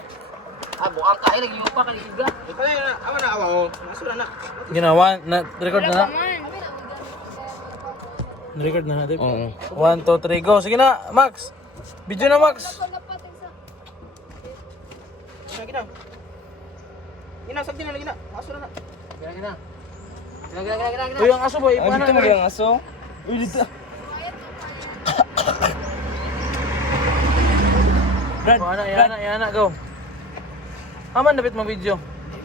niya. Buang kain lagi yung pa kaliga. Ito na, awa na, awa mo. Nasura na. Ginawa na record na na. Record na natin. Oo. 1 2 3 go. Sige na, Max. Video na, Max. Gina. Gina, sabdi na, gina. Nasura na. Gina. Uy, ang aso boy, paano mo yung aso? Uy, dito. Brad, yan na, go. Aman dapat mo video.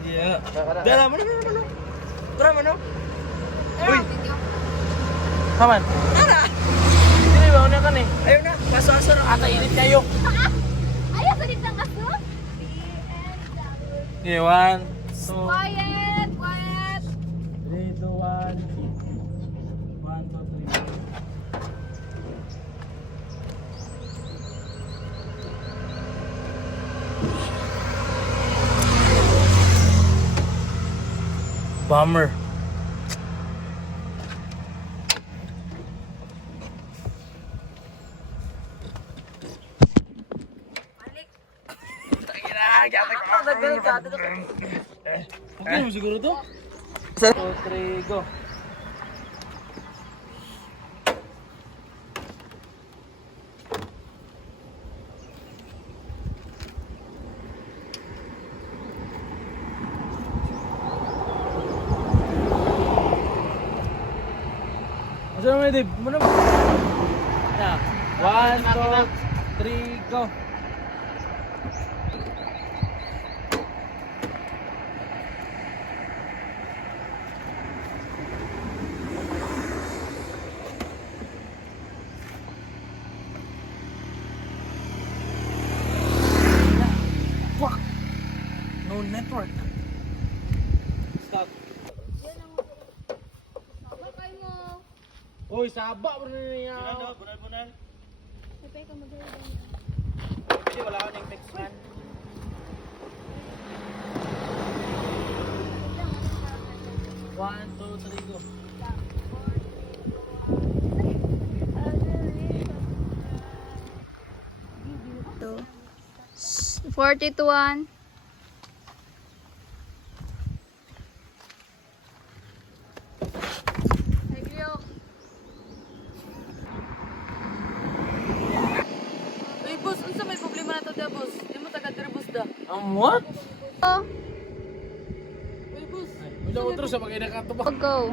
Iya. Dala mo na. Tara mo na. Uy. Aman. Tara. Dili ba una kan eh. Ayun na, paso-aso na. Ata init kayo. Ayaw, sulit ng aso. Okay, 1 2 Quiet, quiet. 3 2 1 1 2 3. Bummer. Okay mo siguro to? 2 3 go. Asa naman Dave? Muna ba? 1 2 3 go. Fuck! No network. Stop. Bakay mo. Uy, saba mo na niya. Bunan. Kapay ka mag-hold. Hindi, wala ka ng text man. One, two, three, go. 42-1. Uy, boss, unsa may problema na to da, boss? Di mo taga-diri, boss da. What? Oh, Uy, boss. Wala ko sa pagkain nakatubak. go.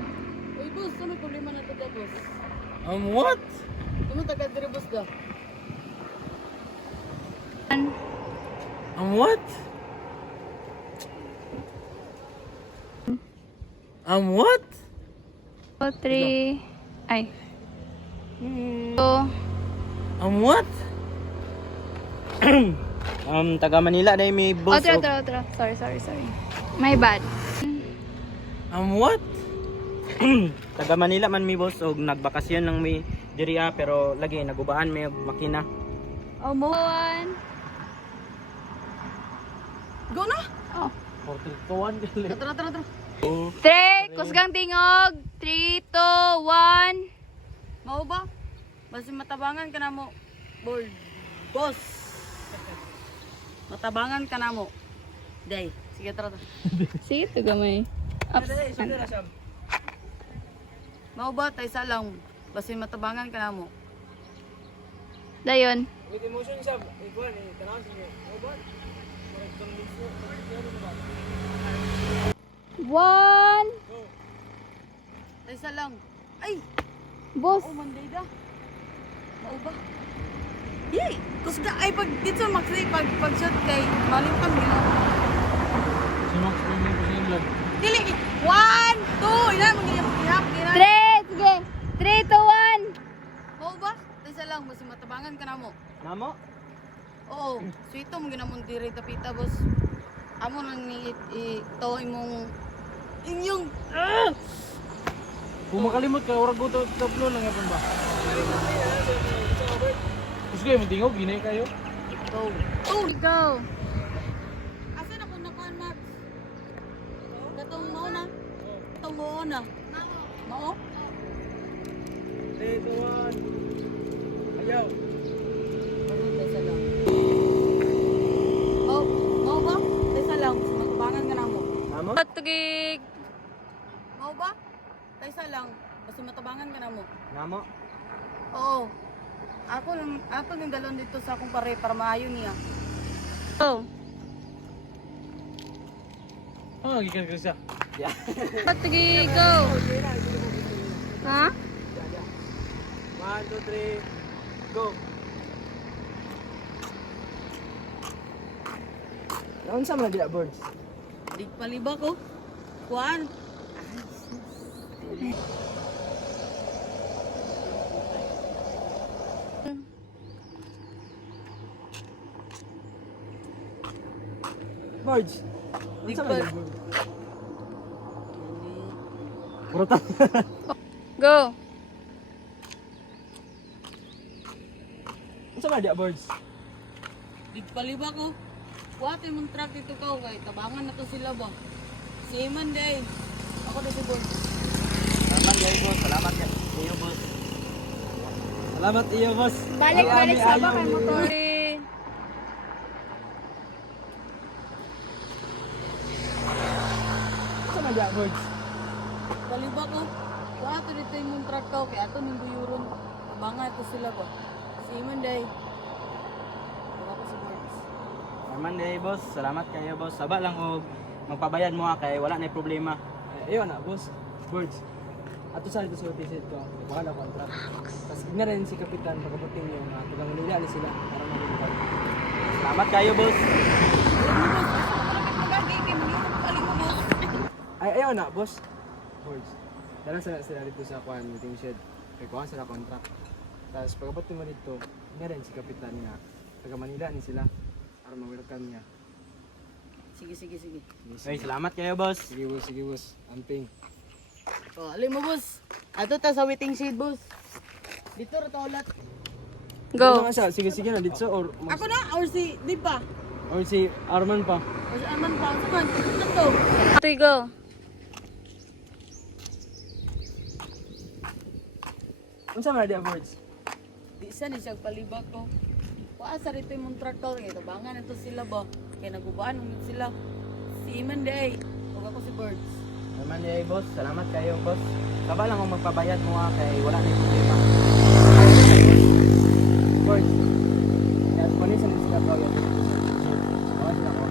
Uy, boss, unsa may problema na to da, boss? What? Di mo taga-diri, boss da. What? What? 3. Ay. 2. What? Taga Manila na may boss. Otro. Sorry. My bad. What? Taga Manila man may boss og nagbakasyon lang may diriya pero lagi nagubaan may makina. Mo. 1. Go na! Oh. 42 gali. Tara. 3. Kusgang tingog. 3, 2, 1. Mao ba? Basi matabangan ka na mo. Bold. Boss! Matabangan ka na mo. Day. Sige, tara. Sige, ito gamay. Ups. Mao ba? Tay sa lang. Basi matabangan ka na mo. Dayon. With emotion siya, igual eh, tanaw siya. What? 1. Tay sa lang. Ay! Boss. Oh, Monday da. Mao ba? Di! Kusga, ay pag dito maxi pag shot kay malimpang yun. Si Max Payne ko sa England. Dili! 1, 2! Ina, mag-ihap. 3. Sige. 3, 2, 1. Mao ba? Tay sa lang. Basi matabangan ka na mo. Namo? Oo, sweeto mo ginamon diri tapita boss. Amo lang ni ito imong inyong Kung makalimot ka, orag ko taplo lang yapon ba? Gusto kayo matingog, ginay kayo? go. Go. Asa na kun nakuan Max? Katong mo na. Katong mo na. Mao? 3, 2, 1. Ayaw. Ano tayo sa lang? Oh, tugig. Mau ba? Kaysa lang, basta matabangan ka na mo. Namo. Oo. Ako ng dalon dito sa akong pare para maayo niya. Go. Oh, gikan ka siya. Tugig, go. Ha? 1, 2, 3, go. Naunsa man gila birds? Di paliba ko. Kuan. Birds. Di Unsa pa. man birds? Prutas. Go. Unsa man dia birds? Di paliba ko. Kuwate mong truck dito ka kay tabangan na to sila ba. Si Iman day. Ako na si Boy. Salamat kayo boss. Salamat kayo boss. Salamat iyo boss. Balik sa baba kay motor. Unsa man dia birds? Paliba ko. Kuwate dito yung truck ka kay ato ning buyuron. Tabangan to sila ba. Si Iman day. Ako si Boy. Naman day boss. Salamat kayo boss. Saba lang og magpabayad mo ha kay wala na problema. Ayo na boss. Birds. Ato sa dito sa office ko. Baka na contract. Tapos na rin si kapitan pagkabuting yung tagang nila ni sila para mag-report. Salamat kayo boss. Ay ayaw na boss. Birds. Dalang sila dito sa kuan meeting shed. Kay kuha sila contract. Tapos pagkabuting mo dito, na rin si kapitan nga taga Manila ni sila para mag-welcome niya. Sige. Ay, salamat kayo boss. Sige boss. Amping. Oh, alim mo boss. Ato ta sa waiting shed boss. Dito ra ta ulat. Go. Ano siya? Sige na dito or Ako na or si di pa. or si Arman pa. Or si Aman pa. Saman. Ato. Tugig, go. Unsa man dia birds? Di sa ni siya palibag ko. Wa sa rito yung truck ka kay tabangan ito sila ba. Kay nagubaan mo sila. Si Iman day. Ug ako si Birds. Naman day boss. Salamat kayo boss. Saba lang kung magpabayad mo ha kay wala na problema. Birds. Kaya kunin sa sila ba yun? Bawat na ko.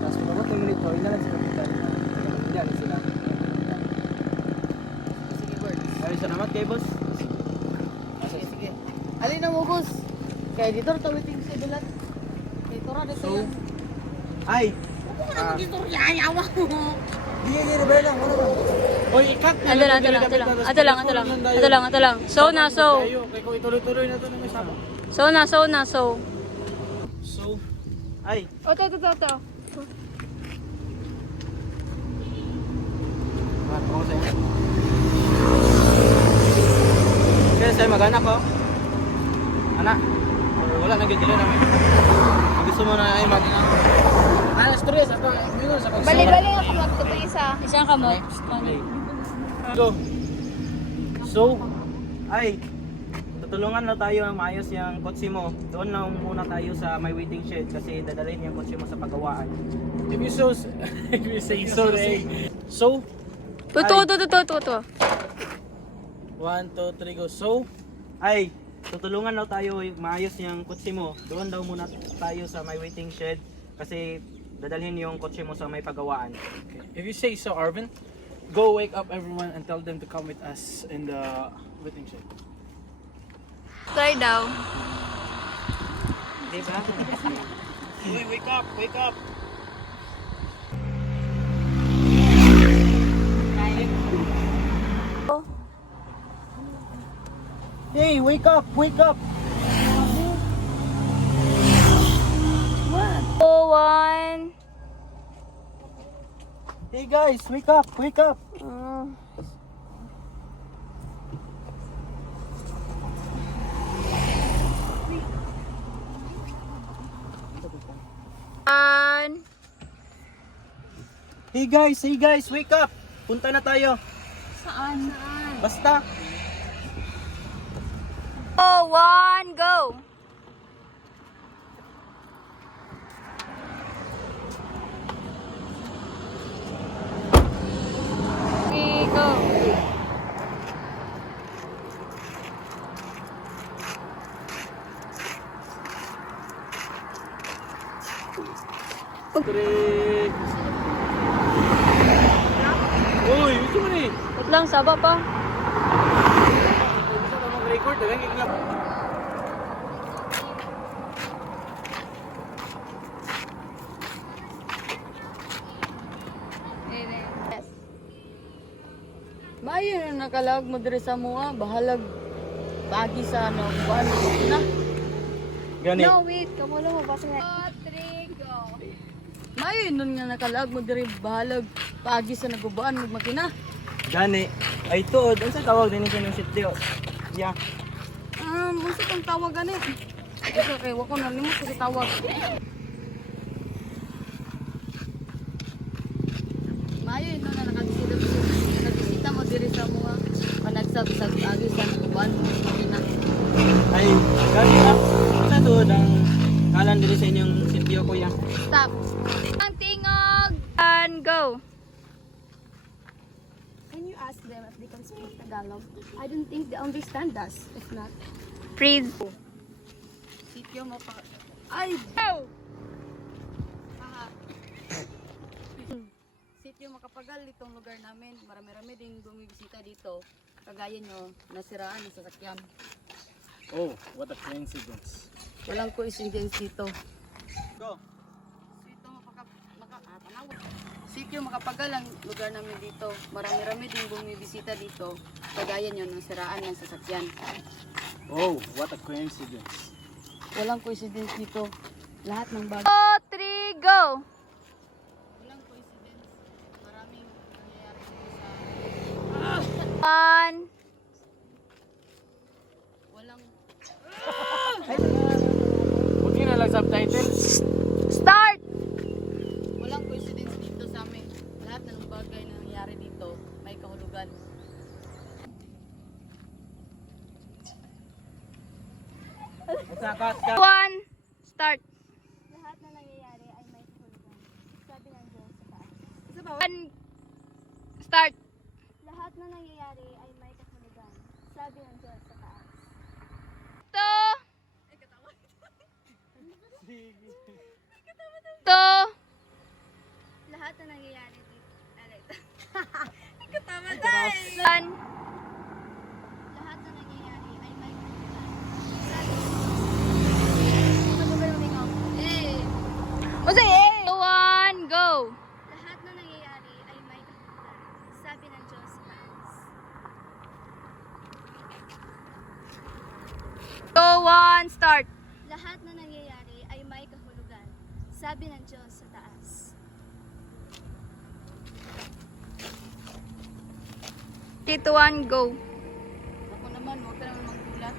Tapos kung mabot yung nito, inalan sila kita. Hindi sila. Sige Birds. Ay, salamat kayo boss. Sige. Alin na mo boss. Kay dito ra ta waiting shed ulat. Dito ra dito yan. Ay! Ako na dito ra yawa mo. Hindi ba lang? Ano ba? Oy, ikat na Ato lang. So na, so. Kay ko ituloy-tuloy na to ng isa. So. So, ay, Oto. ako sa'yo. Kaya sa'yo mag-anak ko. Anak, wala nagigilo namin. Gusto mo na ay mag-anak. Stress ako. Minus ako. Bali ako magtutong isa. Isang kamot. Go. So, ay, tutulungan na tayo maayos yung kotse mo. Doon na muna tayo sa my waiting shed kasi dadalhin yung kotse mo sa pagawaan. If you say so, eh. So, Tuto. 1, 2, 3, go. So, ay, tutulungan na tayo maayos yung kotse mo. Doon daw muna tayo sa my waiting shed kasi dadalhin yung kotse mo sa may pagawaan. If you say so, Arvin, go wake up everyone and tell them to come with us in the waiting shed. Try daw. Di ba? Uy, wake up! Hey, wake up! 1. Hey guys, wake up! Hey guys, wake up! Punta na tayo. Saan? Basta. 1, go. Three. Uy, ito man eh. Wait lang, saba pa. Gusto ka mag-record, dagang kiklap. Yes. Maayo na nakalag mo diri sa mua, bahalag pagi sa ano, buwan na. Gani. No, wait. Kamulo mo. Basta nga. 2, 3, go. Maayo nun nga nakalag mo diri bahalag pagi sa nagubuan mo makina. Gani. Ay tuod, unsa tawag din sa inyong sitio? Yeah. Unsa tong tawag ani? Ito kay wa ko nalimot sa tawag. Maayo ito na nakabisita mo diri sa mua, panagsab sa pagi sa nagubuan mo makina. Ay, gani na. Unsa tuod ang ngalan diri sa inyong sitio, kuya? Stop. Ang tingog. And go. Can you ask them if they can speak Tagalog? I don't think they understand us. If not, Freeze. Sityo mo pa. Ay, Go. sityo makapagal itong lugar namin. Marami-rami din bumibisita dito. Kagaya nyo, nasiraan ng sasakyan. Oh, what a coincidence. Walang coincidence dito. Go. Sityo makapagal ang lugar namin dito. Marami-rami din bumibisita dito. Kagaya nyo, nasiraan ng sasakyan. Oh, what a coincidence. Walang coincidence dito. Lahat ng bagay. 2, 3, go. Walang coincidence. Maraming nangyayari dito sa... 1. Walang... Buti na lang subtitles. Start. Walang coincidence dito sa amin. Lahat ng bagay na nangyayari dito, may kahulugan. Unsa ka? 1. Start. lahat na nangyayari ay may kahulugan. Sabi ng Diyos sa taas. 1. Start. Lahat na nangyayari ay may kahulugan. Sabi ng Diyos sa taas. 2. 2. Lahat na nangyayari dito. 1. Lahat na nangyayari ay may kahulugan. Sabi ng Diyos. Ano ba yung ikaw? O sige. 1. Go. Lahat na nangyayari ay may kahulugan. Sabi ng Diyos sa taas. 2, 1. Start. Lahat na nangyayari ay may kahulugan. Sabi ng Diyos sa taas. 3, 2, 1. Go. Ako naman, huwag ka naman maggulat.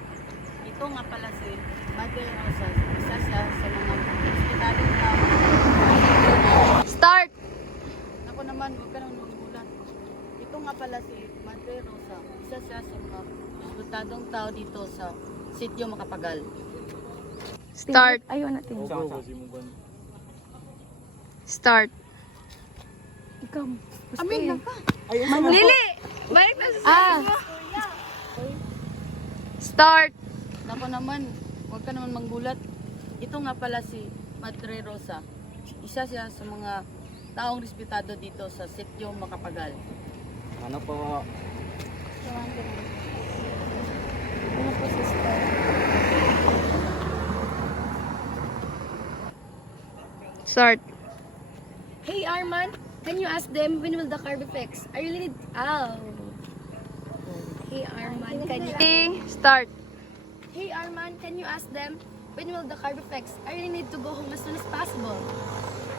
Ito nga pala si Mother Rosa. Isa siya sa mga hospitalong tao. Start. Ako naman, huwag ka naman maggulat. Ito nga pala si Mother Rosa. Isa siya sa mga hospitalong tao dito sa sitio Makapagal. Start. Ayaw natin. Start. Ikaw. Amin na ka! Lili! Balik na sa Start. Ako naman, huwag ka naman manggulat. Ito nga pala si Madre Rosa. Isa siya sa mga taong respetado dito sa sitio Makapagal. Ano po? Ano po, sister? Start. Hey Arman, can you ask them when will the car be fixed? I really need... Oh. Hey Arman, can you... 3. Start. Hey Arman, can you ask them when will the car be fixed? I really need to go home as soon as possible.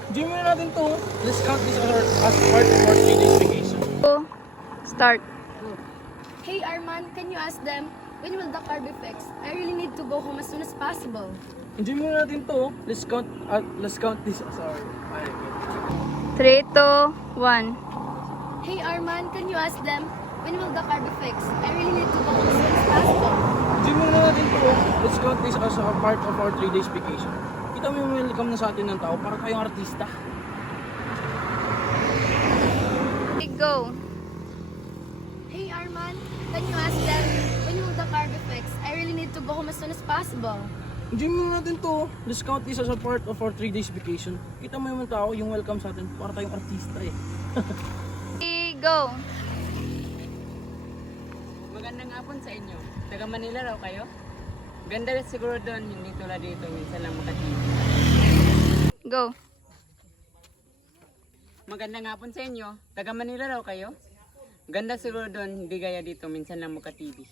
Hindi mo na natin to. Let's count this as part of our 3 days vacation. 2. Start. Hey Arman, can you ask them when will the car be fixed? I really need to go home as soon as possible. Enjoy muna natin to. Let's count this as our... 3, 2, 1. Hey Arman, can you ask them when will the car be fixed? I really need to go home as soon as possible. Enjoy muna natin to. Let's count this as a part of our 3 days vacation. Kita mo yung welcome na sa atin ng tao para tayong artista. Go. Hey Arman, can you ask them when will the car be fixed? I really need to go home as soon as possible. Enjoy mo natin to. Let's count this as a part of our 3 days vacation. Kita mo yung mga tao, yung welcome sa atin. Para tayong artista eh. Go. Magandang hapon sa inyo. Taga Manila raw kayo? Ganda siguro doon, hindi tulad dito, minsan lang makatipid. Go. Magandang hapon sa inyo. Taga Manila raw kayo? Ganda siguro doon, hindi gaya dito, minsan lang maka-TV.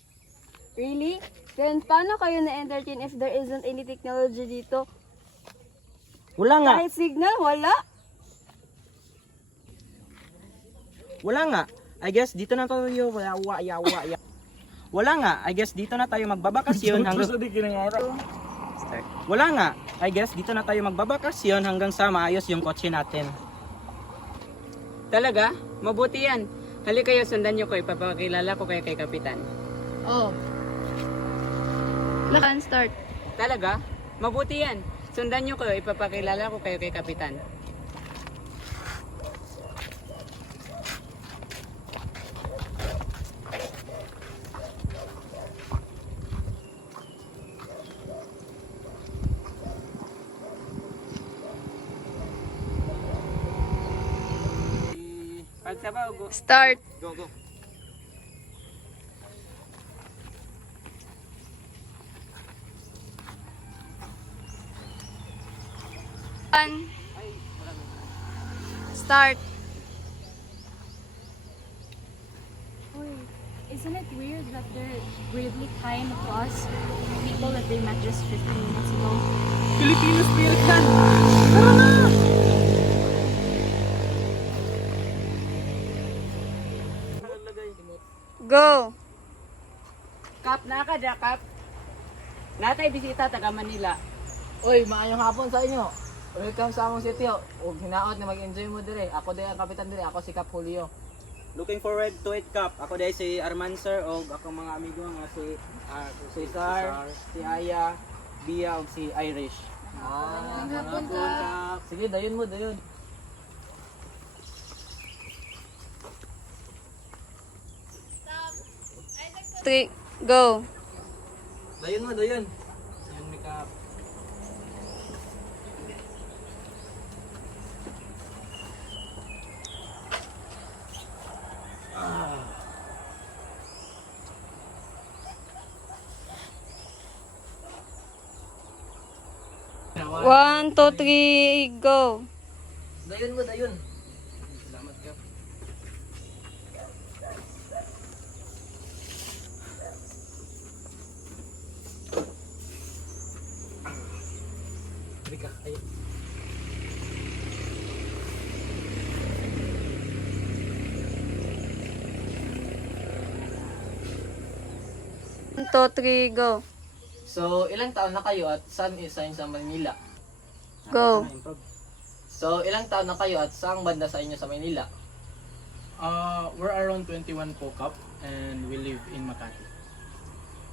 Really? Then, paano kayo na-entertain if there isn't any technology dito? Wala nga. Kahit signal, wala. Wala nga. I guess dito na tayo Wala nga. I guess dito na tayo magbabakasyon hanggang Wala nga. I guess dito na tayo magbabakasyon hanggang sa maayos yung kotse natin. Talaga? Mabuti yan. Hali kayo, sundan nyo ko, ipapakilala ko kayo kay Kapitan. Oh. Lakan start. Talaga? Mabuti yan. Sundan nyo ko, ipapakilala ko kayo kay Kapitan. Pagsabaw, go. Start. Go, go. One. Start. Isn't it weird that they're weirdly kind to us, people that they met just 15 minutes ago? Filipino spirit yan! Go. Kap, nakada, Kap. Natay bisita taga Manila. Uy, maayong hapon sa inyo. Welcome sa among sitio. Ug hinaot na mag-enjoy mo dire. Ako din ang kapitan dire. Ako si Cap Julio. Looking forward to it, Kap. Ako dahil si Arman Sir o akong mga amigo nga si Cesar, si Aya, Bia o si Irish. Hapon ka. Sige, dayon mo, dayon. Three. Go. Dayon mo, dayon. Yan, may Kap. One, two, three, go. Dayon mo, dayon. Salamat, Kap. Rika, ay. One, two, three, go. So, ilang taon na kayo at saan isa sa Manila? Go. So, ilang taon na kayo at saan banda sa inyo sa Manila? We're around 21 po, Kap, and we live in Makati.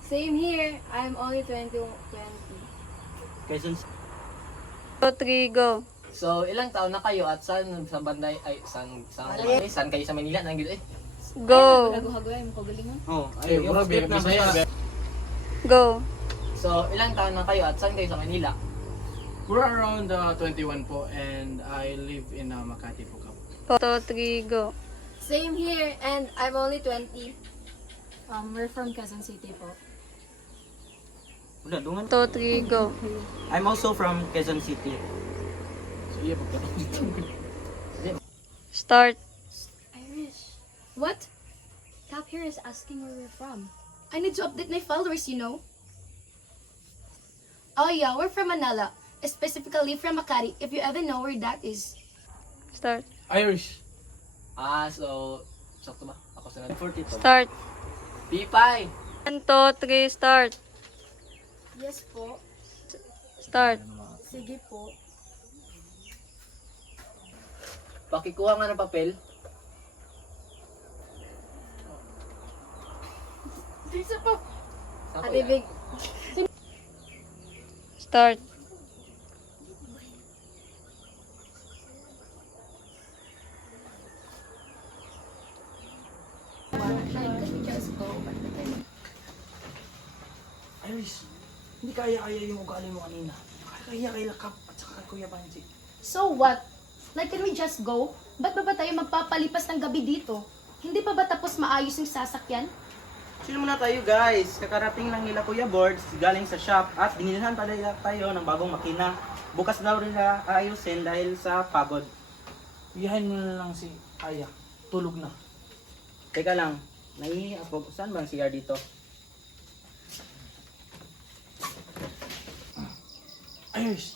Same here. I'm only 20. Quezon Two, three, go. So, ilang taon na kayo at saan sa banda ay saan kayo sa Manila nang eh. Go. Hago-hagoy mo kagalingan. Oh, Ay, yung bro, script na Bisaya. basta. Go. So, ilang taon na kayo at saan kayo sa Manila? We're around 21 po, and I live in Makati po, Kap. Two, three, go. Same here, and I'm only 20. We're from Quezon City po. Wala, dungan. Two, three, go. I'm also from Quezon City. So, iya, pagkatapos dito. Start. Irish. What? Cap here is asking where we're from. I need to update my followers, you know. Oh yeah, we're from Manila. Specifically from Makati, if you ever know where that is. Start. Irish. So, sakto ba? Ako sa 42. Start. P5. One, two, three, start. Yes po. Start. Sige po. Pakikuha nga ng papel. Isa po. Saan Ate kuya? Big. Start. Irish. Hindi kaya-kaya yung ugali mo kanina. Kaya kay Lakap at saka kay Kuya Banji. So what? Like, can we just go? Ba't ba tayo magpapalipas ng gabi dito? Hindi pa ba tapos maayos yung sasakyan? Chill muna tayo guys. Kakarating lang nila Kuya Boards galing sa shop at binilhan pa nila tayo ng bagong makina. Bukas daw nila ayusin dahil sa pagod. Iyahin mo na lang si Aya. Tulog na. Teka lang, naiihi ako. Saan ba ang CR dito? Ayos!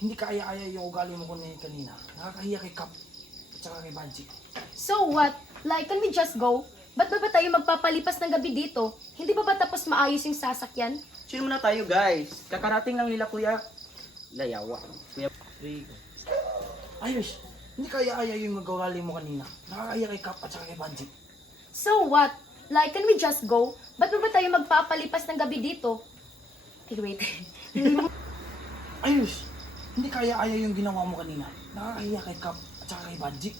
Hindi kaya-kaya yung ugali mo kanina. Nakakahiya kay Kap at saka kay Banji. So what? Like, can we just go? Ba't ba tayo magpapalipas ng gabi dito? Hindi pa ba tapos maayos yung sasakyan? Chill muna tayo guys. Kakarating lang nila Kuya Layawa. Kuya Ayos! Hindi kaya-kaya yung ugali mo kanina. Nakakahiya kay Kap at saka kay Banji. So what? Like, can we just go? Ba't ba tayo magpapalipas ng gabi dito? Hey, wait. Ayos! Hindi kaya-kaya yung ginawa mo kanina. Nakakahiya kay Kap at saka kay Banji.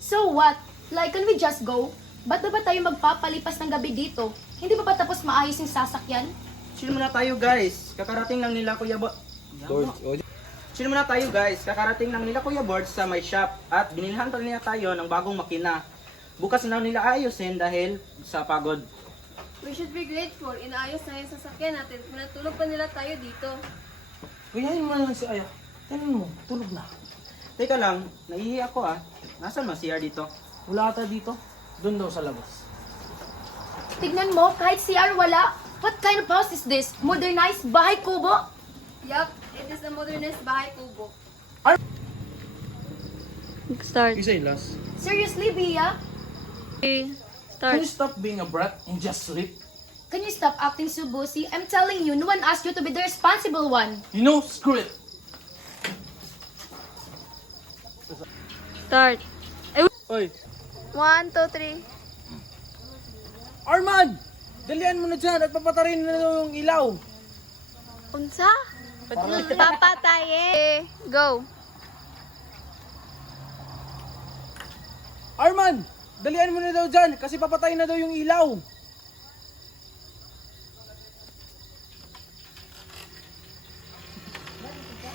So what? Like, can we just go? Ba't ba tayo magpapalipas ng gabi dito? Hindi ba tapos maayos yung sasakyan? Chill muna tayo guys. Kakarating lang nila Kuya Chill muna tayo guys. Kakarating lang nila Kuya Boards sa my shop at binilhan pa nila tayo ng bagong makina. Bukas na nila ayusin dahil sa pagod. We should be grateful. Inaayos na yung sasakyan natin. Pinatulog pa nila tayo dito. Kuyahin mo na lang si Aya. Tanin mo, tulog na. Teka lang, naihi ako ah. Nasaan ba CR dito? Wala ata dito. Doon daw sa labas. Tignan mo, kahit CR wala. What kind of house is this? Modernized bahay kubo? Yup, it is the modernist bahay kubo. Start. You say last. Seriously, Bia? Okay. Can Start. you stop being a brat and just sleep? Can you stop acting so bossy? I'm telling you, no one asked you to be the responsible one. You know, screw it. Start. Oy, 1, 2, 3. Arman! Dalian mo na dyan at papatarin na yung ilaw. Unsa? Papatayin. Go. Arman! Dalian mo na daw dyan kasi papatayin na daw yung ilaw.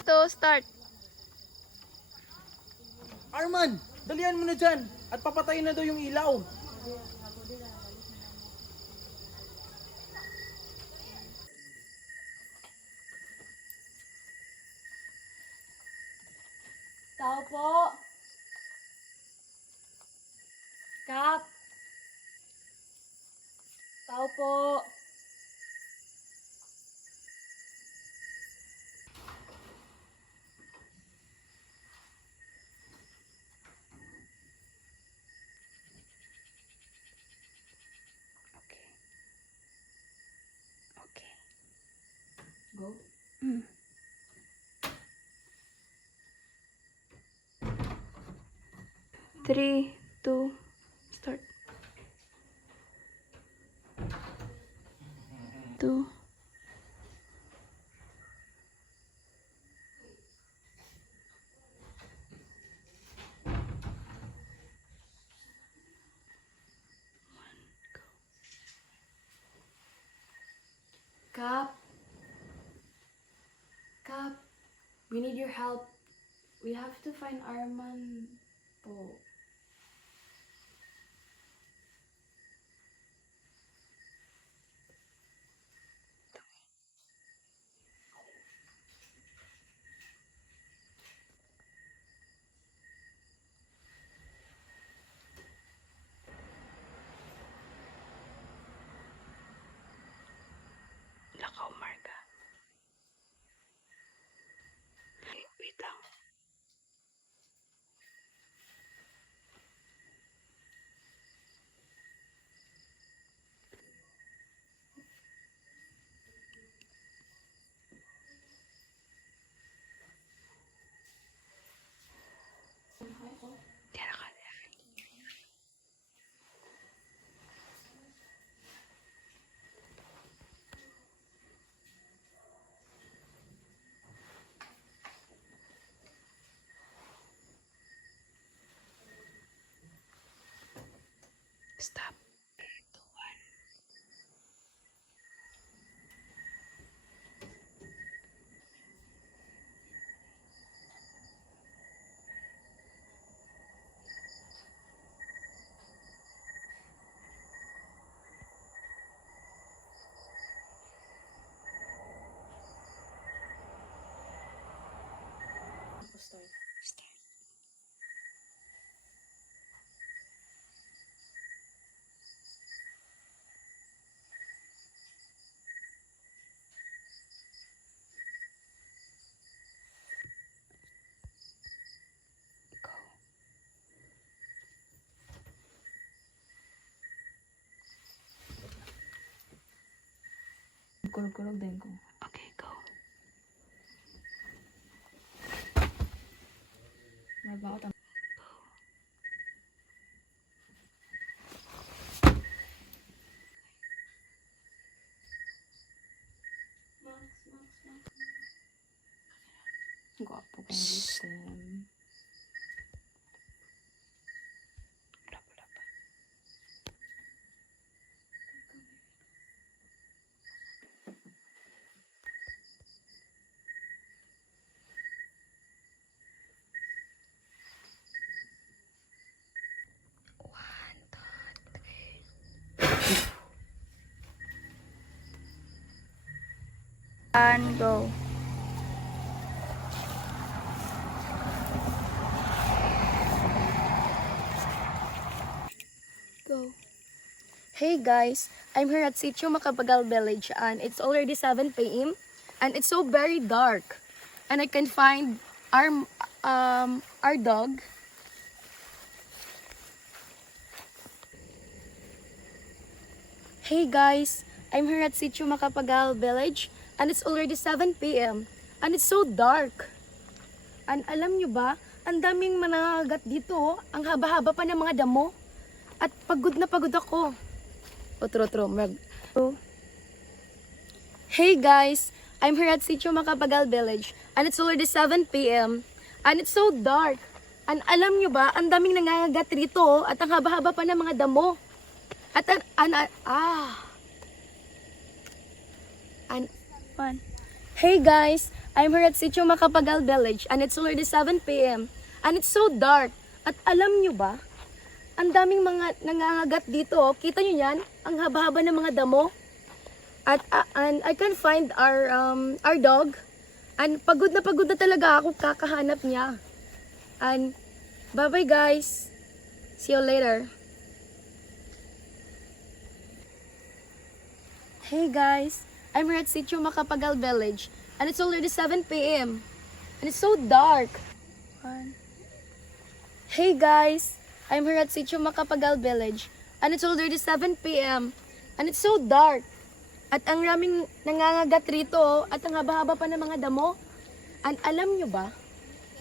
So, start. Arman! Dalian mo na dyan at papatayin na daw yung ilaw. Tao po. Kap. Tao po. Go. 3, 2, start. 2. Kap. Kap. We need your help. We have to find Arman po. Lakaw, Marga. Wait lang. Tira ka. Stop. Kurog-kurog din ko. Okay, go. Mag-out ang... Gwapo kong system. And go. Go. Hey guys, I'm here at Sitio Macapagal Village and it's already 7 p.m. and it's so very dark and I can find our dog. Hey guys, I'm here at Sitio Macapagal Village and it's already 7 p.m. and it's so dark. And alam nyo ba, ang daming manangagat dito, oh. Ang haba-haba pa ng mga damo. At pagod na pagod ako. Otro. Hey guys, I'm here at Sitio Macapagal Village and it's already 7 p.m. and it's so dark. And alam nyo ba, ang daming nangangagat rito, oh. At ang haba-haba pa ng mga damo. At Hey guys, I'm here at Sitio Macapagal Village and it's already 7 p.m. and it's so dark. At alam nyo ba, ang daming mga nangangagat dito. Oh. Kita nyo yan? Ang haba-haba ng mga damo. And I can find our dog. And pagod na talaga ako kakahanap niya. And bye-bye guys. See you later. Hey guys, I'm here at Sitio Macapagal Village and it's already 7 p.m. and it's so dark. Hey guys, I'm here at Sitio Macapagal Village and it's already 7 p.m. and it's so dark. At ang raming nangangagat rito at ang haba-haba pa ng mga damo. And alam nyo ba,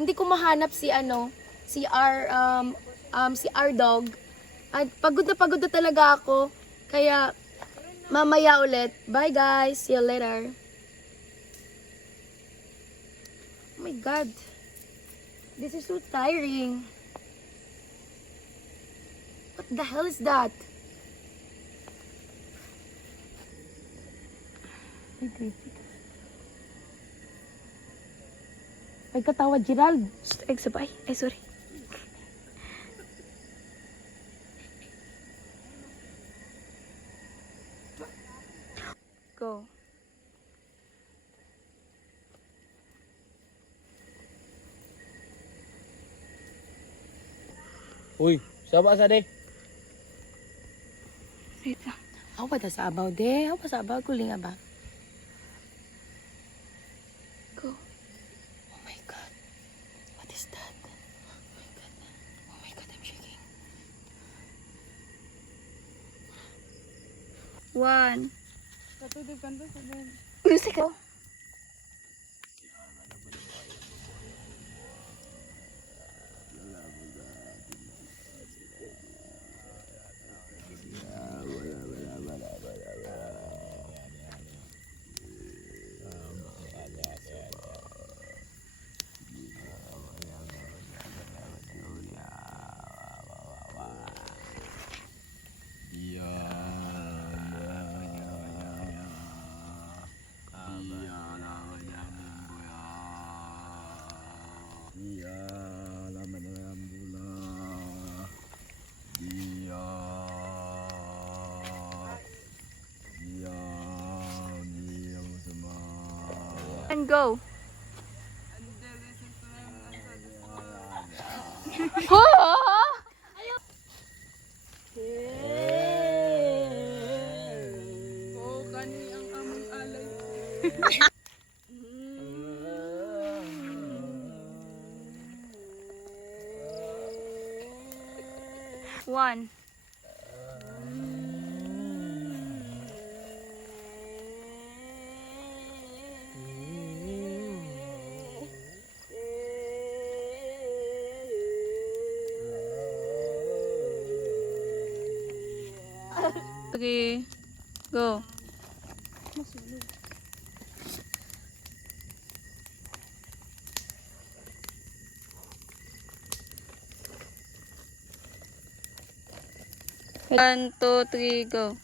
hindi ko mahanap si our dog. At pagod na talaga ako. Kaya mamaya ulit. Bye guys. See you later. Oh my God. This is so tiring. What the hell is that? Ay, katawa, Gerald. Ay, sabay. Ay, sorry. Go. Uy, saba sa de. Wait lang. Ako ba sa abaw, de? Ako ba sa abaw? Kuling ba? Go. Oh my God. What is that? Oh my God. Oh my God, I'm shaking. 1. Music ko. And go. Oh, kani ang among alay. One. 3, go. One, two, three, go.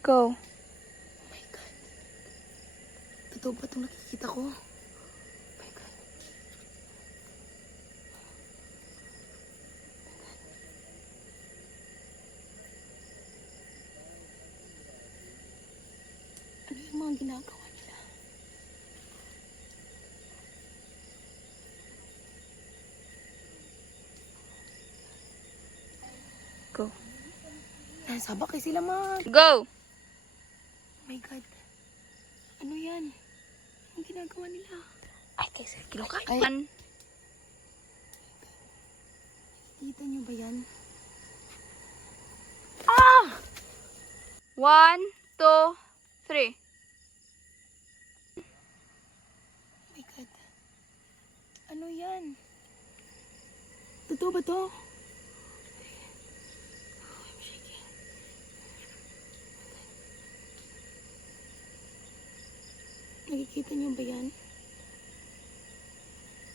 Go. Oh my God. Totoo ba itong nakikita ko? Oh my God. Ano yung mga ginagawa nila? Go. Nasa bakay sila mga... Go! Oh my God. Ano yan? Anong ginagawa nila? Ay, kasi kinukain. One, Kita niyo ba yan? one, two, three. Oh my God. Ano yan? Totoo ba to? Oh, I'm shaking. Nakikita niyo ba yan?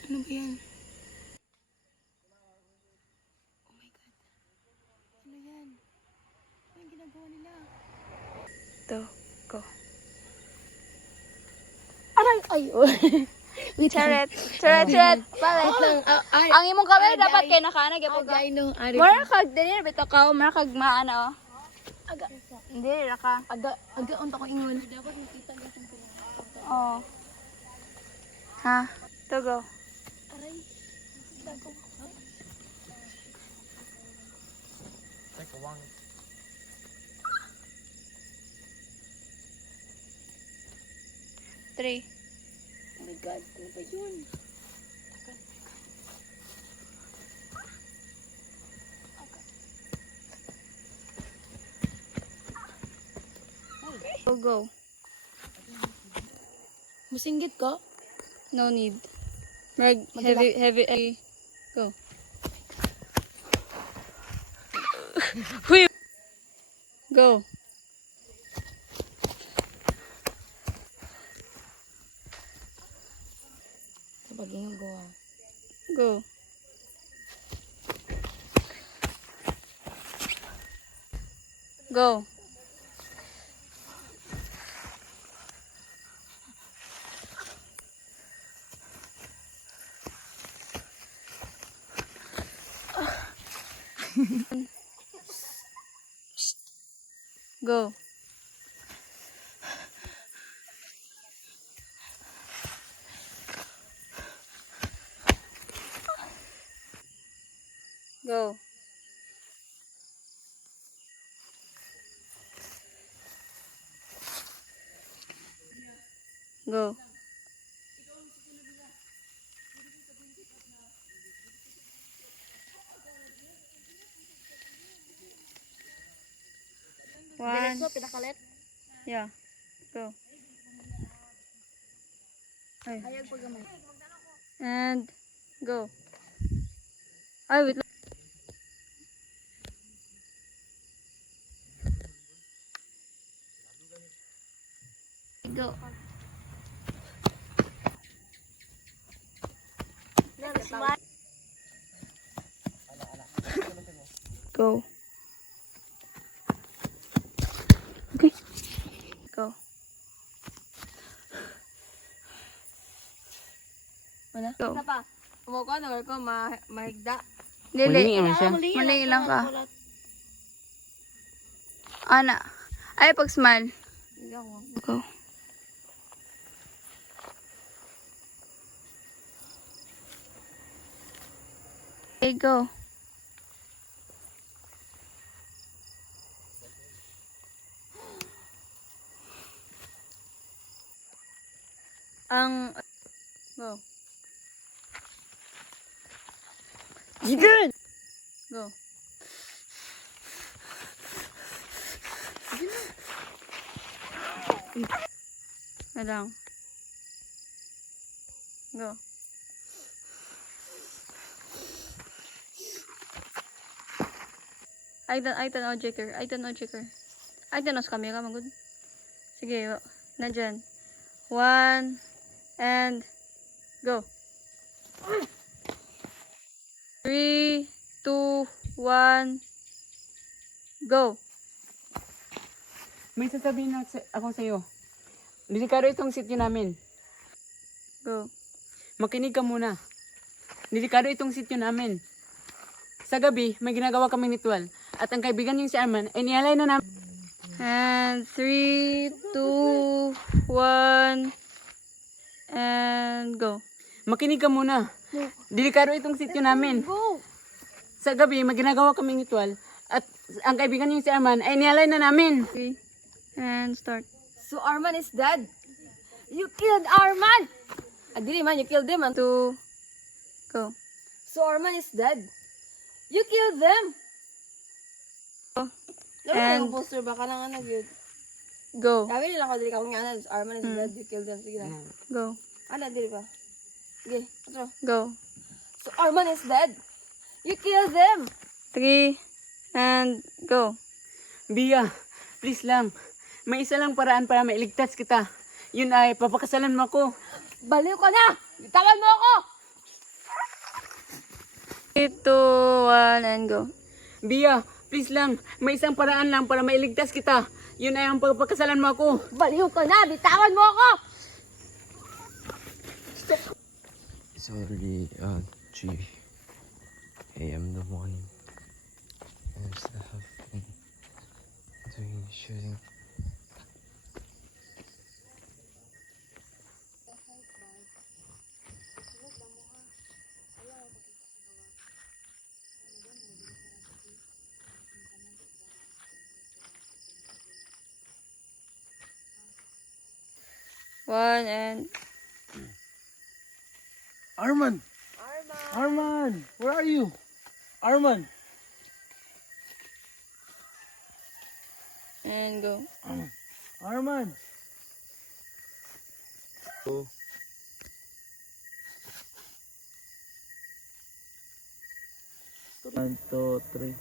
Ano ba yan? Oh my God. Ano yan? Ano yung ginagawa nila? Two, go. Aray! Ay! Oh. Wait lang. Charet. Balik. Wait lang. Ang imong kamera dapat kay nakaanag yapon ka. Agay no. Ari. Mara kag dili bitaw ka, mara kag maana oh. Aga. Dili ra ka. Aga unta ko ingon. Oh. Ha? To go. Aray. Dago. Three. Oh my God. Ano ba yun? Go, go. Musinggit ko? No need. Heavy. Go. Huy. Go. Sa paghinga ko ah. Go. Go. Go. Go. Go. One. Pinakalit. Yeah. Go. Ay. Hayag paggamay. And go. Ay, wait lang. Go. Go. Okay. Go. Wala? Go. Isa pa. Umuko, nagal ko, mahigda. Dili. Muli siya. Muli lang ka. Ana. Ay, pag smile. Go. Okay, go. Ang... Go. Good! Go. Wait lang. Go. Ay, tanaw, checker. Ay, tanaw sa camera, magod. Sige, na dyan. 1, and go. 3, 2, 1, go. May sasabihin na ako sa'yo. Delikado itong sityo namin. Go. Makinig ka muna. Delikado itong sityo namin. Sa gabi, may ginagawa kami ritual. At ang kaibigan niyong si Arman ay nialay na namin. And 3, 2, 1, and go. Makinig ka muna. Delikado itong sityo namin. Sa gabi, may ginagawa kami ritual. At ang kaibigan niyong si Arman ay nialay na namin. 3, and start. So Arman is dead. You killed Arman! Dili man, you killed them. 2, go. So Arman is dead. You killed them! And Poster ba ka na nga nag-yun? go. Sabi nila ko, dili ka kung nga Arman is dead, you killed them. Sige na. Go. Ano, dili ba? Sige, otro. Go. So Arman is dead. You killed them! 3, and go. Bia, please lang. May isa lang paraan para mailigtas kita. Yun ay, papakasalan mo ako. Baliw ka na! Bitawan mo ako! 3, 2, 1, and go. Bia, please lang. May isang paraan lang para mailigtas kita. Yun ay ang papakasalan mo ako. Baliw ka na! Bitawan mo ako! It's already 3 a.m. in the morning, and I still have been doing shooting. One, and Arman! Arman! Where are you? Arman! go. Arman! One, two, three.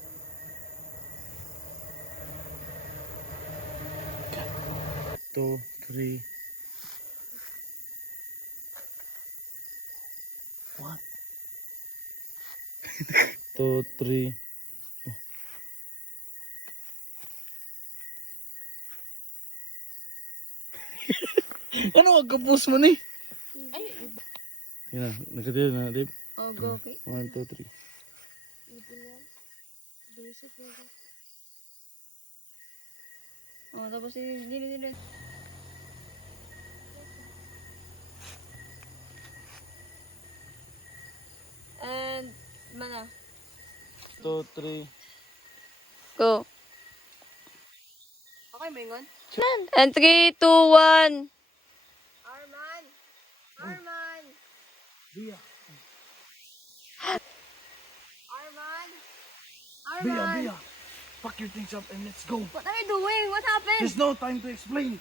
Two, three. What? 2, 3. Ano wag ka post mo ni? Yan, nagkatira na, Dave. Oh, go. Okay. 1, 2, 3. Oh, tapos dili. And, mana? 2, 3. Go. Okay, Mingon? And 3, 2, 1. Arman! Arman! Bia. Arman! Bia, Arman! Bia. Pack your things up and let's go. What are you doing? What happened? There's no time to explain.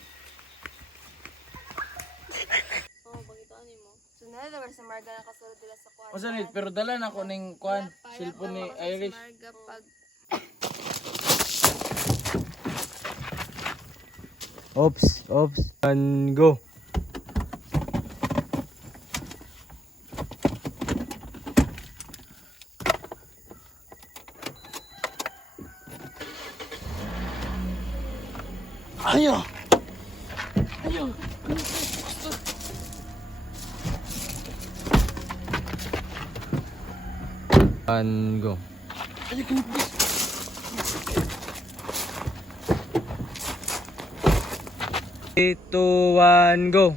Oh, pagitaan mo. So, nalalabar sa Marga na kasulod nila sa kwan. Masanit, pero dala na ko ning kwan, cellphone ni Irish. Marga pag... Oops, and go. Ayo! And go. Three, two, one, go.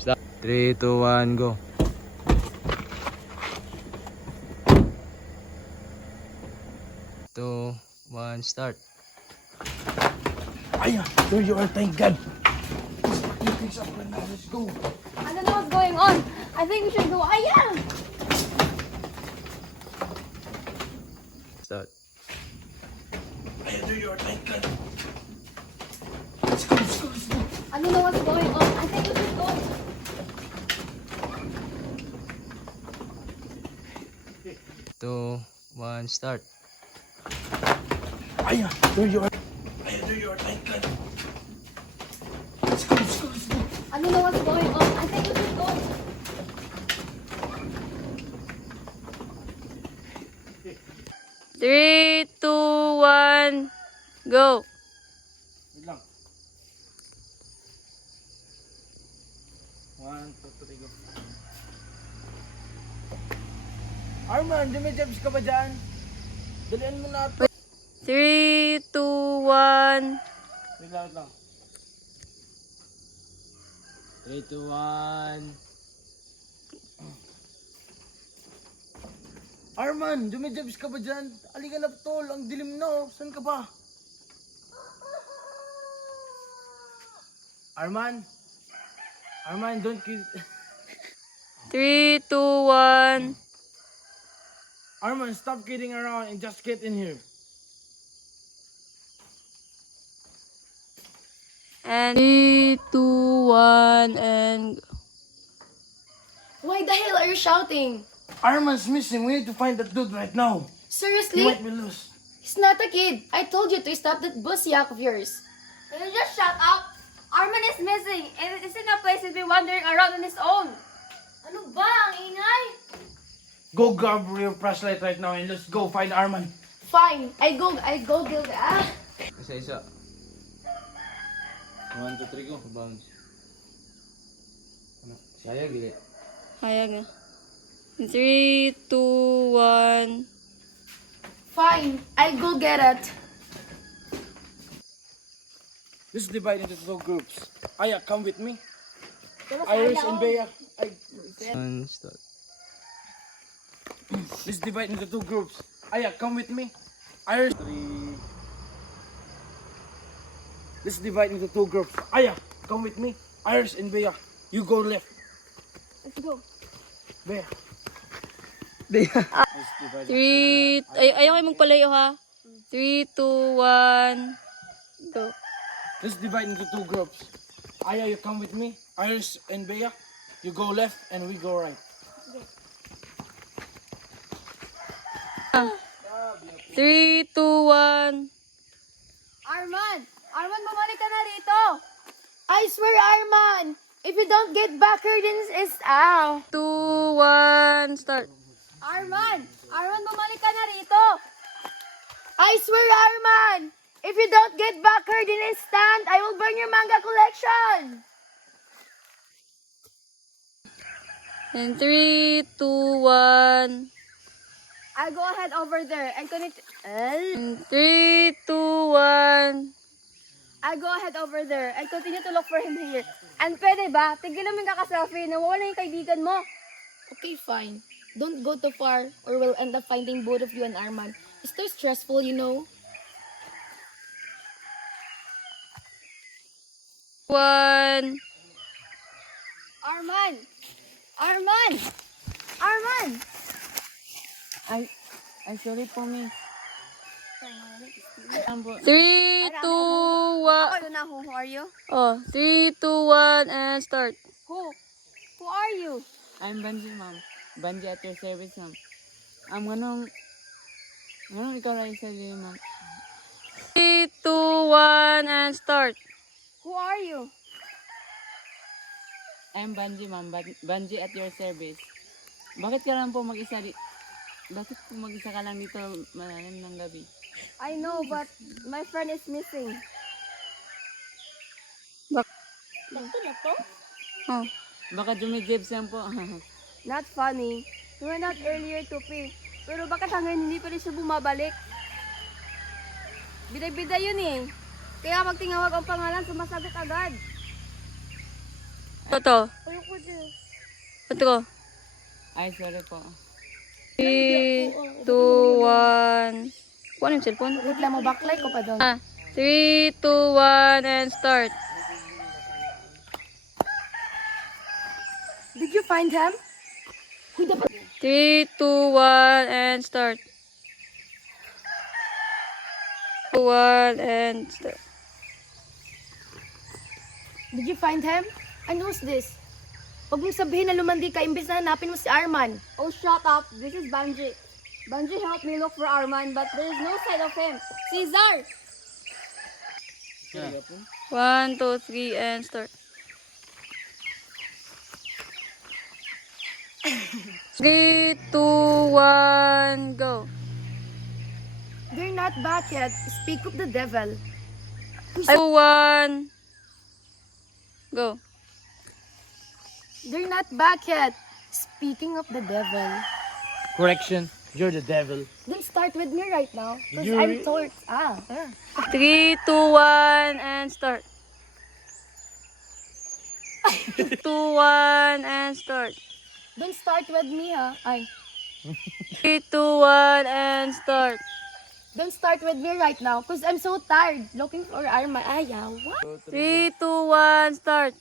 Stop. 3, 2, 1, go. Two, one, start. Aya, there you are, thank God. I don't know what's going on. I think we should go. Ayan! Start. Aya, there you are, thank God. I don't know what's going on. I think we should go. Two, one, start. Aya, there you are. Aya, there you are, thank God. I don't know what's going on. I think we should go. 3, 2, 1, go. Wait lang. 1, 2, 3, go. Arman, dumijabs ka ba dyan? Dalian mo na ito. 3, 2, 1. Wait lang, wait lang. 3, 2, 1. Arman, dumijabs ka ba dyan? Aliga na tol, ang dilim na oh. Saan ka ba? Arman? Arman, don't kill... 3, 2, 1. Arman, stop kidding around and just get in here. And 3, 2, 1, and Why the hell are you shouting? Arman's missing. We need to find that dude right now. He Seriously? might be loose. He's not a kid. I told you to stop that bus yak of yours. Will you just shut up? Arman is missing and it isn't a place he's been wandering around on his own. Ano ba? Ang ingay? Go grab your flashlight right now and let's go find Arman. Fine. I go get ah. Isa-isa. 1, 2, 3, go. Bounce. Saya gili. hayag na. 3, 2, 1. Fine. I go get it. Let's divide into two groups. Aya, come with me. Iris and Bea. One, start. Let's divide into two groups. Aya, come with me. Iris. 3. Let's divide into two groups. Aya, come with me. Iris and Bea. You go left. Let's go. Bea. 3, ayaw kayo magpalayo ha. 3, 2, 1, go. Let's divide into two groups. Aya, you come with me. Iris and Bea. You go left and we go right. 3, 2, 1. Arman! Arman, bumalik ka na rito! I swear, Arman! If you don't get back here, then it's ow! 2, 1, start. Arman! Arman, bumalik ka na rito! I swear, Arman! If you don't get back here in instant, I will burn your manga collection! And 3, 2, 1. I'll go ahead over there and connect... And 3, 2, 1. I'll go ahead over there and continue to look for him here. And pwede ba, tigilan mo yung kaka-selfie, nawawala yung kaibigan mo. Okay, fine. Don't go too far or we'll end up finding both of you and Arman. It's too stressful, you know. 1. Arman! Arman! Arman! Ay, sorry po, miss. 3, 2, 1. Ako na, who are you? Oh, 3, 2, 1, and start. Who are you? I'm Banji, ma'am. Banji at your service, ma'am. Ganong ikaw lang isa din, ma'am. 3, 2, 1, and start. Who are you? I'm Banji, ma'am. Banji at your service. Bakit ka lang po mag-isa Bakit po mag-isa ka lang dito malalim ng gabi? I know, but my friend is missing. Oh. Baka jumijibs yan po. Not funny. We went out earlier to pee. Pero bakit hanggang hindi pa rin siya bumabalik? Bida-bida yun eh. Kaya pag tingawag ang pangalan, sumasagot agad. Ito. Ito ko. Ay, sorry po. 3, 2, 1. Kuha na yung cellphone. Wait lang mo, backlight ko pa doon. 3, 2, 1, and start. Did you find him? 3, 2, 1, and start. 2, 1, and start. Did you find him? And who's this? Huwag mong sabihin na lumandi ka imbes na hanapin mo si Arman. Oh, shut up. This is Banji. Banji helped me look for Arman, but there is no sign of him. Caesar! 1, 2, 3, and start. 3, 2, 1, go. They're not back yet. Speak of the devil. 2, 1, go. They're not back yet. Speaking of the devil. Correction. You're the devil. Then start with me right now. Because I'm told. 3, 2, 1, and start. 2, 1, and start. Don't start with me, ha? Ay. 3, 2, 1, and start. Don't start with me right now. Because I'm so tired looking for Arman. Ay, what? 3, 2, 1, start.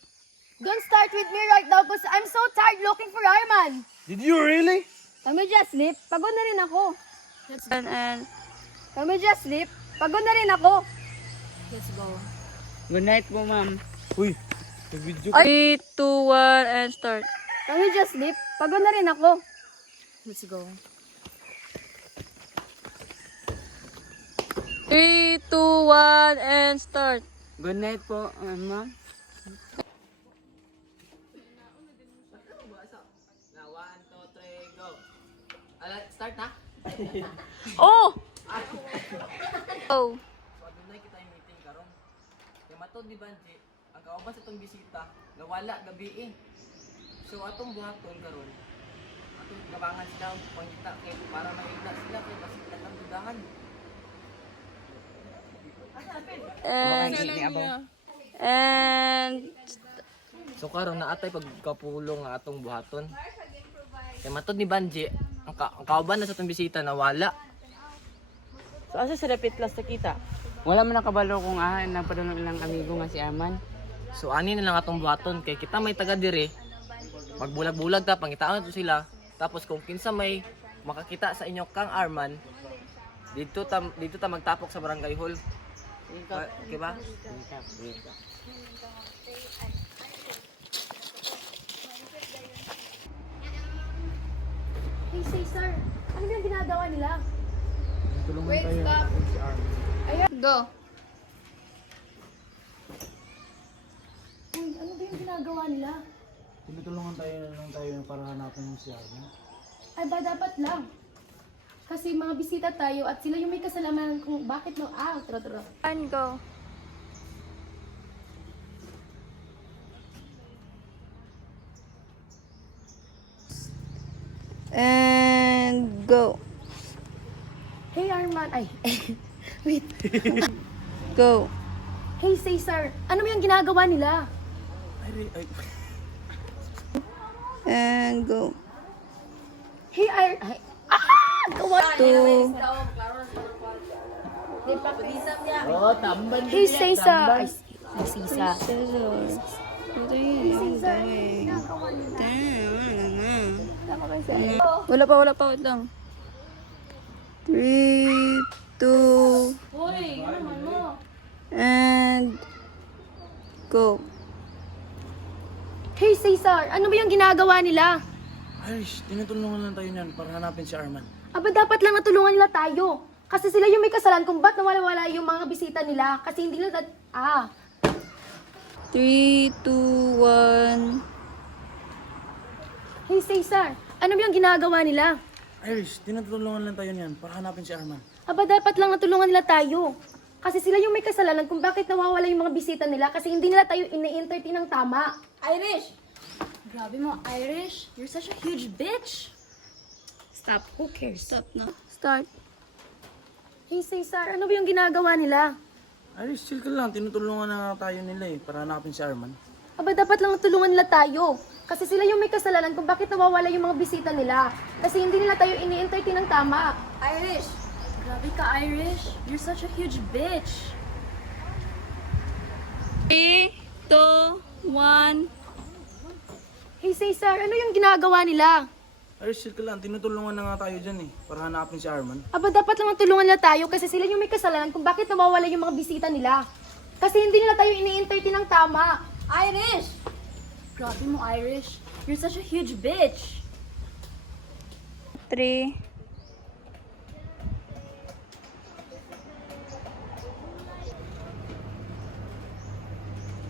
Don't start with me right now because I'm so tired looking for Arman. Did you really? Kami just sleep. Pagod na rin ako. And Kami just sleep. Pagod na rin ako. Let's go. Good night po, ma'am. Uy, nag-video. 3, 2, 1, and start. Kami just sleep. Pagod na rin ako. Let's go. 3, 2, 1, and start. Good night po, ma'am. Na 1, 2, 3, go. Start na. Oh! Oh. So, adunay kita yung meeting karon. Kaya matod ni Banji, ang kauban sa itong bisita, nawala gabi eh. So, atong buhaton karon, atong gabangan sila ang pangita kay para maigna sila kay basita ang dudahan. And So karon naatay pagkapulong nga atong buhaton. Kaya matod ni Banji, ang kauban na sa itong bisita nawala. So, asa sa dapat class kita? Wala man nakabalo kung nagpadulong ilang amigo nga si Arman. So ani na lang atong buhaton kay kita may taga dire. Magbulag-bulag ta pangitaan to sila. Tapos kung kinsa may makakita sa inyo kang Arman, dito ta magtapok sa barangay hall. Okay ba? Hey, Cesar. Ano yung ginagawa nila? Tulungan tayo si Arman. Go. Uy, ano ba yung ginagawa nila? Tinutulungan tayo para hanapin yung si Arman. Ay ba dapat lang? Kasi mga bisita tayo at sila yung may kasalanan kung bakit no. Tara. and go. And go. Hey, Arman. Ay, wait. Go. Hey, Cesar. Ano yung ginagawa nila? And go. Hey, gawa. 2. Oh, tamban. Hey, Cesar. Ay, Cesar. Wala pa, wait lang. 3, 2, and go. Hey, Cesar. Ano ba yung ginagawa nila? Irish, tinutulungan lang tayo niyan para hanapin si Arman. Aba, dapat lang natulungan nila tayo. Kasi sila yung may kasalanan kung ba't nawala-wala yung mga bisita nila. Kasi hindi nila 3, 2, 1. Hey, Cesar. Ano ba yung ginagawa nila? Irish, tinutulungan lang tayo niyan para hanapin si Arman. Aba, dapat lang natulungan nila tayo. Kasi sila yung may kasalanan kung bakit nawawala yung mga bisita nila kasi hindi nila tayo ini-entertain ng tama. Irish! Grabe mo, Irish. You're such a huge bitch. Stop. Who cares? Stop na. Start. Hey, Cesar. Ano ba yung ginagawa nila? Irish, chill ka lang. Tinutulungan na tayo nila para hanapin si Arman. Aba, dapat lang tulungan nila tayo. Kasi sila yung may kasalanan kung bakit nawawala yung mga bisita nila. Kasi hindi nila tayo ini-entertain ng tama. Irish! Grabe ka, Irish. You're such a huge bitch. 3, 2, 1. Hey, Cesar, ano yung ginagawa nila? Irish, chill ka lang. Tinutulungan na nga tayo dyan eh. Para hanapin si Arman. Aba, dapat lang tulungan nila tayo kasi sila yung may kasalanan kung bakit nawawala yung mga bisita nila. Kasi hindi nila tayo ini-entertain ng tama. Irish! Grabe mo, Irish. You're such a huge bitch. 3.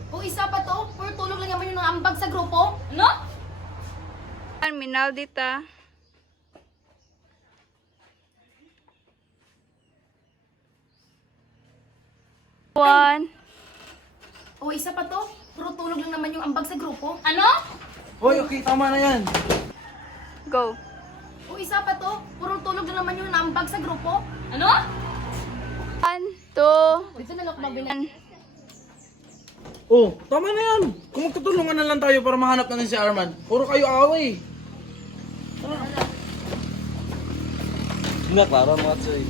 O isa pa to, puro tulog lang naman yung ambag sa grupo. Ano? Terminal dita. One. O isa pa to, puro tulog lang naman yung ambag sa grupo. Ano? Hoy, okay, tama na yan. Go. O isa pa to, puro tulog lang naman yung ambag sa grupo. Ano? 1, 2, Dito na lang kumabilan. 1. Oh, tama na yan. Kung magtutulungan na lang tayo para mahanap natin si Arman. Puro kayo away. Hindi na klaro mga tsoy.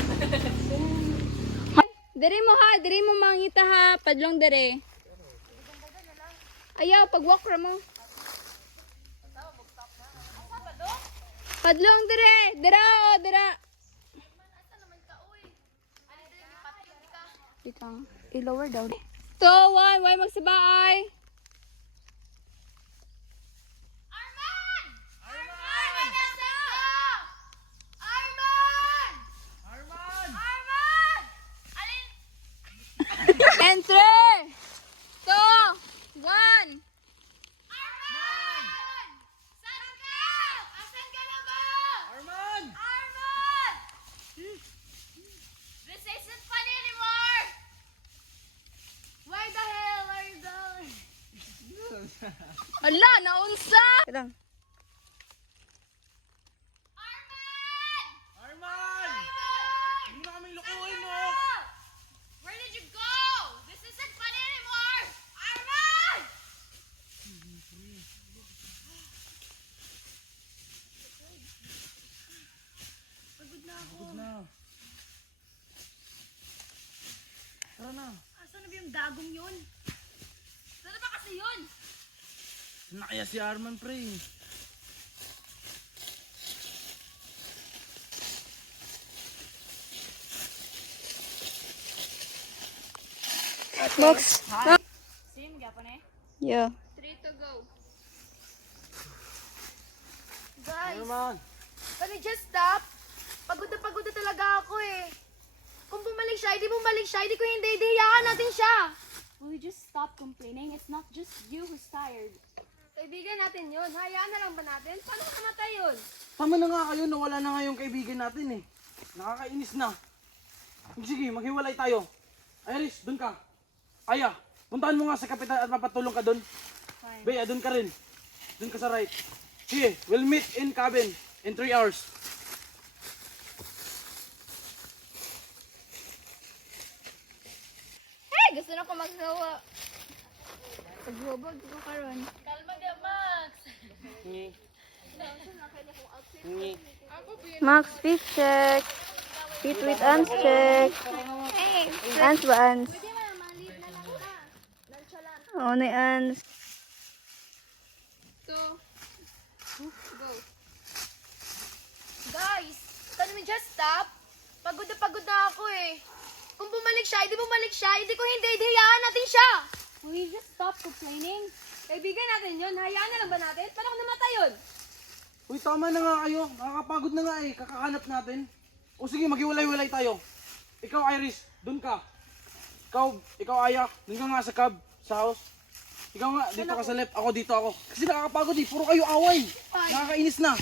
Dere mo ha, dere mo mangita ha, padlong dere. Ayaw, pag-walk ra mo. Padlong dere, dera o, dera. Ikang, i-lower daw. 2, 1, why magsabaay? Arman! Arman! Nasaan ka? Arman! Arman! Arman! Alin? Enter! 2, 1. Arman! Saan ka? Asan ka na ba? Arman! Arman! This isn't funny anymore! Where the hell are you going? Ala, naunsa! Lang. Arman! Arman! Arman! Hindi na kami Saan lukuhin, ka no? na? Where did you go? This isn't funny anymore! Arman! Pagod na. Tara na. Asan na ba yung gagong yun? Saan na ba kasi yun? Saan na kaya si Arman, pre? Box. Same, gapon eh. Yeah. 3 to go. Guys, Arman! can you just stop? Pagod na talaga ako eh. Kung bumalik siya, hindi bumalik siya, hindi ko hindi, hiyaan natin siya. Will you just stop complaining? It's not just you who's tired. Kaibigan natin yun, hayaan na lang ba natin? Paano kamatay yun? Tama na nga kayo, nawala na nga yung kaibigan natin eh. Nakakainis na. Sige, maghiwalay tayo. Iris, dun ka. Aya, puntahan mo nga sa kapitan at mapatulong ka dun. Bea, dun ka rin. Dun ka sa right. Sige, we'll meet in cabin in 3 hours. Hey, gusto na ko magsawa. Paghubog ko karon. Kalma ka, Max. Max, fish check. Fit with ants check. Ants ba ants? Oo, na ants. Guys, can we just stop? Pagod na ako eh. Kung bumalik siya, hindi ko hindi, hiyaan natin siya. Will you just stop complaining? Kaibigan natin yun, hayaan na lang ba natin? Paano kung namatay yun? Uy, tama na nga kayo. Nakakapagod na nga eh. Kakahanap natin. O sige, maghiwalay-walay tayo. Ikaw, Iris, dun ka. Ikaw, Aya, dun ka nga sa cab, sa house. Ikaw nga, dito ka sa left, ako dito ako. Kasi nakakapagod eh, puro kayo away. Nakakainis na.